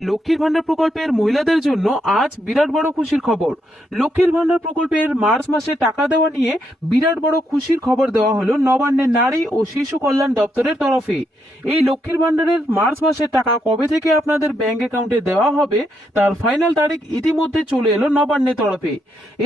লক্ষ্মীর ভান্ডার প্রকল্পের মহিলাদের জন্য আজ বিরাট বড় খুশির খবর। লক্ষ্মীর ভান্ডার প্রকল্পের মার্চ মাসে টাকা দেওয়া নিয়ে বিরাট বড় খুশির খবর দেওয়া হলো নবান্নের নারী ও শিশু কল্যাণ দপ্তরের তরফে। এই লক্ষ্মীর ভান্ডারের মার্চ মাসের টাকা কবে থেকে আপনাদের ব্যাংক অ্যাকাউন্টে দেওয়া হবে তার ফাইনাল তারিখ ইতিমধ্যে চলে এলো নবান্নের তরফে।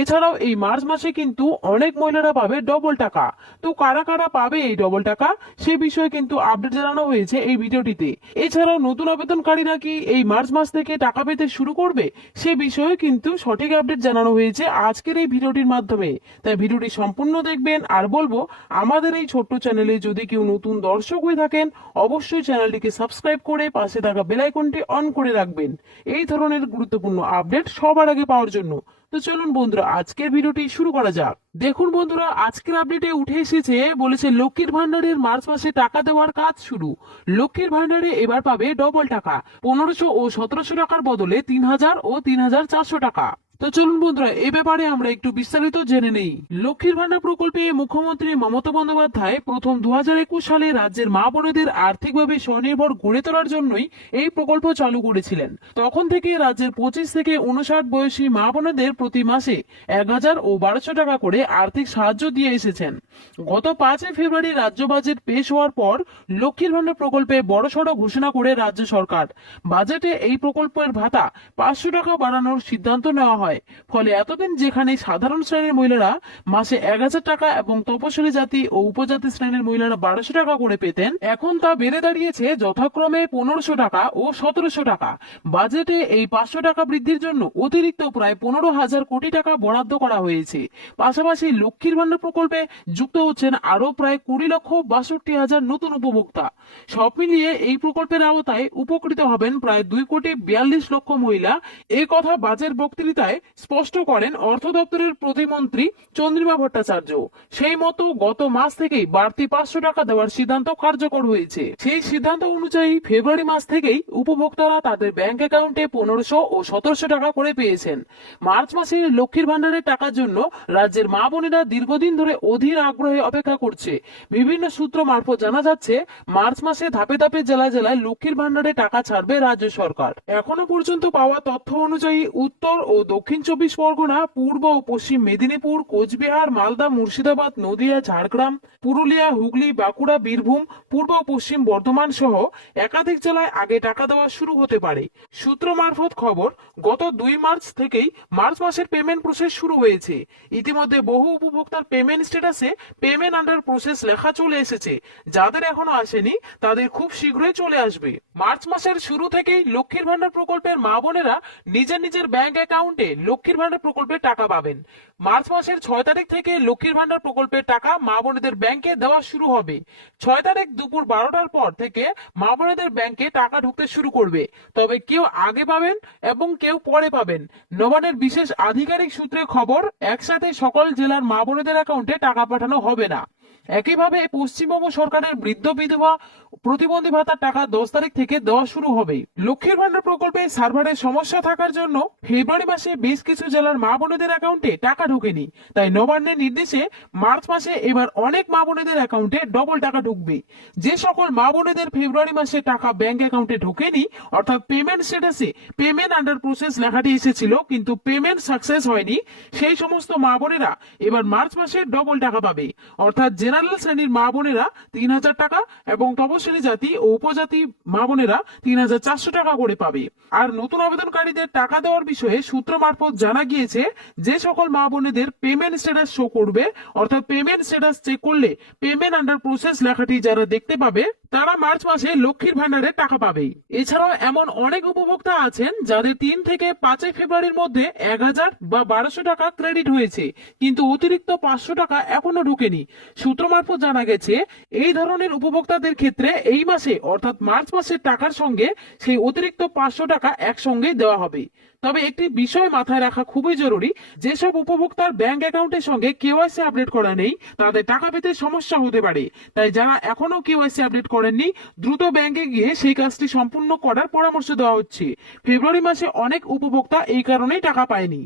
এছাড়াও এই মার্চ মাসে কিন্তু অনেক মহিলারা পাবে ডবল টাকা। তো কারা কারা পাবে এই ডবল টাকা সে বিষয়ে কিন্তু আপডেট জানানো হয়েছে এই ভিডিওটিতে। এছাড়াও নতুন আবেদনকারীরা কি এই মার্চ মাস থেকে টাকা পেতে শুরু করবে সে বিষয়ে কিন্তু সঠিক আপডেট জানানো হয়েছে আজকের এই ভিডিওটির মাধ্যমে। তাই ভিডিওটি সম্পূর্ণ দেখবেন। আর বলবো, আমাদের এই ছোট্ট চ্যানেলে যদি কেউ নতুন দর্শক হয়ে থাকেন অবশ্যই চ্যানেলটিকে সাবস্ক্রাইব করে পাশে থাকা বেল আইকনটি অন করে রাখবেন এই ধরনের গুরুত্বপূর্ণ আপডেট সবার আগে পাওয়ার জন্য। তো চলুন বন্ধুরা, আজকের ভিডিওটি শুরু করা যাক। দেখুন বন্ধুরা, আজকের আপডেটে উঠে এসেছে, বলেছে লক্ষ্মীর ভান্ডারের মার্চ মাসে টাকা দেওয়ার কাজ শুরু। লক্ষ্মীর ভান্ডারে এবার পাবে ডবল টাকা, 1500 ও 1700 টাকার বদলে 3000 ও 3400 টাকা। তো চলুন বন্ধুরা, এ ব্যাপারে আমরা একটু বিস্তারিত জেনে নেই। লক্ষ্মীর ভান্ডার প্রকল্পে মুখ্যমন্ত্রী মমতা বন্দ্যোপাধ্যায় প্রথম 2021 সালে রাজ্যের মা বোনেদের আর্থিকভাবে স্বনির্ভর গড়ে তোলার জন্যই এই প্রকল্প চালু করেছিলেন। তখন থেকে রাজ্যের 25 থেকে 59 বয়সী মা বোনেদের প্রতি মাসে 1000 ও 1200 টাকা করে আর্থিক সাহায্য দিয়ে এসেছেন। গত 5 ফেব্রুয়ারি রাজ্য বাজেট পেশ হওয়ার পর লক্ষ্মীর ভান্ডার প্রকল্পে বড়সড় ঘোষণা করে রাজ্য সরকার। বাজেটে এই প্রকল্পের ভাতা 500 টাকা বাড়ানোর সিদ্ধান্ত নেওয়া হয়। ফলে এতদিন যেখানে সাধারণ শ্রেণীর মহিলারা মাসে 1000 টাকা এবং তপশিলি জাতি ও উপজাতি শ্রেণীর মহিলারা 1200 টাকা করে পেতেন, এখন তা বেড়ে দাঁড়িয়েছে যথাক্রমে 1500 টাকা ও 1700 টাকা। বাজেটে এই 500 টাকা বৃদ্ধির জন্য অতিরিক্ত প্রায় 15,000 কোটি টাকা বরাদ্দ করা হয়েছে। পাশাপাশি লক্ষ্মীর ভান্ডার প্রকল্পে যুক্ত হচ্ছেন আরো প্রায় 20,62,000 নতুন উপভোক্তা। সব মিলিয়ে এই প্রকল্পের আওতায় উপকৃত হবেন প্রায় 2,42,00,000 মহিলা। এই কথা বাজেট বক্তৃতায় স্পষ্ট করেন অর্থ দপ্তরের প্রতিমন্ত্রী চন্দ্রিমা ভট্টাচার্য। সেই মতো গত মাস থেকেই বাড়তি 500 টাকা দেওয়ার সিদ্ধান্ত কার্যকর হয়েছে। সেই সিদ্ধান্ত অনুযায়ী ফেব্রুয়ারি মাস থেকেই উপভোক্তারা তাদের ব্যাংক অ্যাকাউন্টে 1500 ও 1700 টাকা করে পেয়েছেন। মার্চ মাসে লক্ষ্মীর ভান্ডারের টাকার জন্য রাজ্যের মা বোনেরা দীর্ঘদিন ধরে অধীর আগ্রহে অপেক্ষা করছে। বিভিন্ন সূত্র মারফত জানা যাচ্ছে, মার্চ মাসে ধাপে ধাপে জেলায় জেলায় লক্ষ্মীর ভান্ডারে টাকা ছাড়বে রাজ্য সরকার। এখনো পর্যন্ত পাওয়া তথ্য অনুযায়ী উত্তর ও দক্ষিণ 24 পরগনা, পূর্ব ও পশ্চিম মেদিনীপুর, কোচবিহার, মালদা, মুর্শিদাবাদ, নদিয়া, ঝাড়গ্রাম, পুরুলিয়া, হুগলি, বাঁকুড়া, বীরভূম, পূর্ব ও পশ্চিম বর্ধমান সহ একাধিক জেলায় আগে টাকা দেওয়া শুরু হতে পারে। সূত্র মারফত খবর, গত 2 মার্চ থেকেই মার্চ মাসের পেমেন্ট প্রসেস শুরু হয়েছে। ইতিমধ্যে বহু উপভোক্তার পেমেন্ট স্ট্যাটাসে পেমেন্ট আন্ডার প্রসেস লেখা চলে এসেছে। যাদের এখনো আসেনি তাদের খুব শীঘ্রই চলে আসবে। মার্চ মাসের শুরু থেকেই লক্ষ্মীর ভান্ডার প্রকল্পের মা বোনেরা নিজের নিজের ব্যাংক অ্যাকাউন্টে লক্ষ্মীর ভান্ডার প্রকল্পের টাকা পাবেন। মার্চ মাসের 6 তারিখ থেকে লক্ষ্মীর ভান্ডার প্রকল্পের টাকা মা বোনেদের ব্যাংকে দেওয়া শুরু হবে। 6 তারিখ দুপুর 12টার পর থেকে মা বোনেদের ব্যাংকে টাকা ঢুকতে শুরু করবে। তবে কেউ আগে পাবেন এবং কেউ পরে পাবেন। নবান্নের বিশেষ আধিকারিক সূত্রে খবর, একসাথে সকল জেলার মা বোনেদের অ্যাকাউন্টে টাকা পাঠানো হবে না। একইভাবে পশ্চিমবঙ্গ সরকারের বৃদ্ধ বিধবা প্রতিবন্ধী ভাতার টাকা 10 তারিখ থেকে দেওয়া শুরু হবে। লক্ষ্মীর ভান্ডার প্রকল্পে সার্ভারের সমস্যা থাকার জন্য ফেব্রুয়ারি মাসে বেশ কিছু জেলার মা বোনেদের অ্যাকাউন্টে টাকা ঢোকেনি। তাই নবান্নের নির্দেশে মার্চ মাসে এবার অনেক মা বোনেদের অ্যাকাউন্টে ডবল টাকা ঢুকবে। যে সকল মা বোনেদের ফেব্রুয়ারি মাসে টাকা ব্যাংক অ্যাকাউন্টে ঢোকেনি, অর্থাৎ পেমেন্ট স্ট্যাটাসে পেমেন্ট আন্ডার প্রসেস লেখাটি এসেছিল কিন্তু পেমেন্ট সাকসেস হয়নি, সেই সমস্ত মা বোনেরা এবার মার্চ মাসে ডবল টাকা পাবে। অর্থাৎ জেনারেল শ্রেণীর মা বোনেরা 3000 টাকা এবং তপশিলি জাতি ও উপজাতি মা বোনেরা 3400 টাকা করে পাবে। আর নতুন আবেদনকারীদের টাকা দেওয়ার বিষয়ে সূত্র মারফত জানা গিয়েছে, যে সকল মা বোনেদের পেমেন্ট স্ট্যাটাস শো করবে, অর্থাৎ পেমেন্ট স্ট্যাটাস চেক করলে পেমেন্ট আন্ডার প্রসেস লেখাটি যারা দেখতে পাবে তারা মার্চ মাসে লক্ষ্মীর ভান্ডারে টাকা পাবে। এছাড়াও এমন অনেক উপভোক্তা আছেন যাদের 3 থেকে 5 ফেব্রুয়ারির মধ্যে 1000 বা 1200 টাকা ক্রেডিট হয়েছে কিন্তু অতিরিক্ত 500 টাকা এখনো ঢোকেনি। সূত্র মারফত জানা গেছে, এই ধরনের উপভোক্তাদের ক্ষেত্রে এই মাসে অর্থাৎ মার্চ মাসের টাকার সঙ্গে সেই অতিরিক্ত 500 টাকা একসঙ্গেই দেওয়া হবে। তবে একটি বিষয় মাথায় রাখা খুবই জরুরি, যেসব উপভোক্তার ব্যাংক অ্যাকাউন্টের সঙ্গে কেওয়াইসি আপডেট করা নেই তাদের টাকা পেতে সমস্যা হতে পারে। তাই যারা এখনো কেওয়াইসি আপডেট করেননি দ্রুত ব্যাংকে গিয়ে সেই কাজটি সম্পূর্ণ করার পরামর্শ দেওয়া হচ্ছে। ফেব্রুয়ারি মাসে অনেক উপভোক্তা এই কারণেই টাকা পায়নি।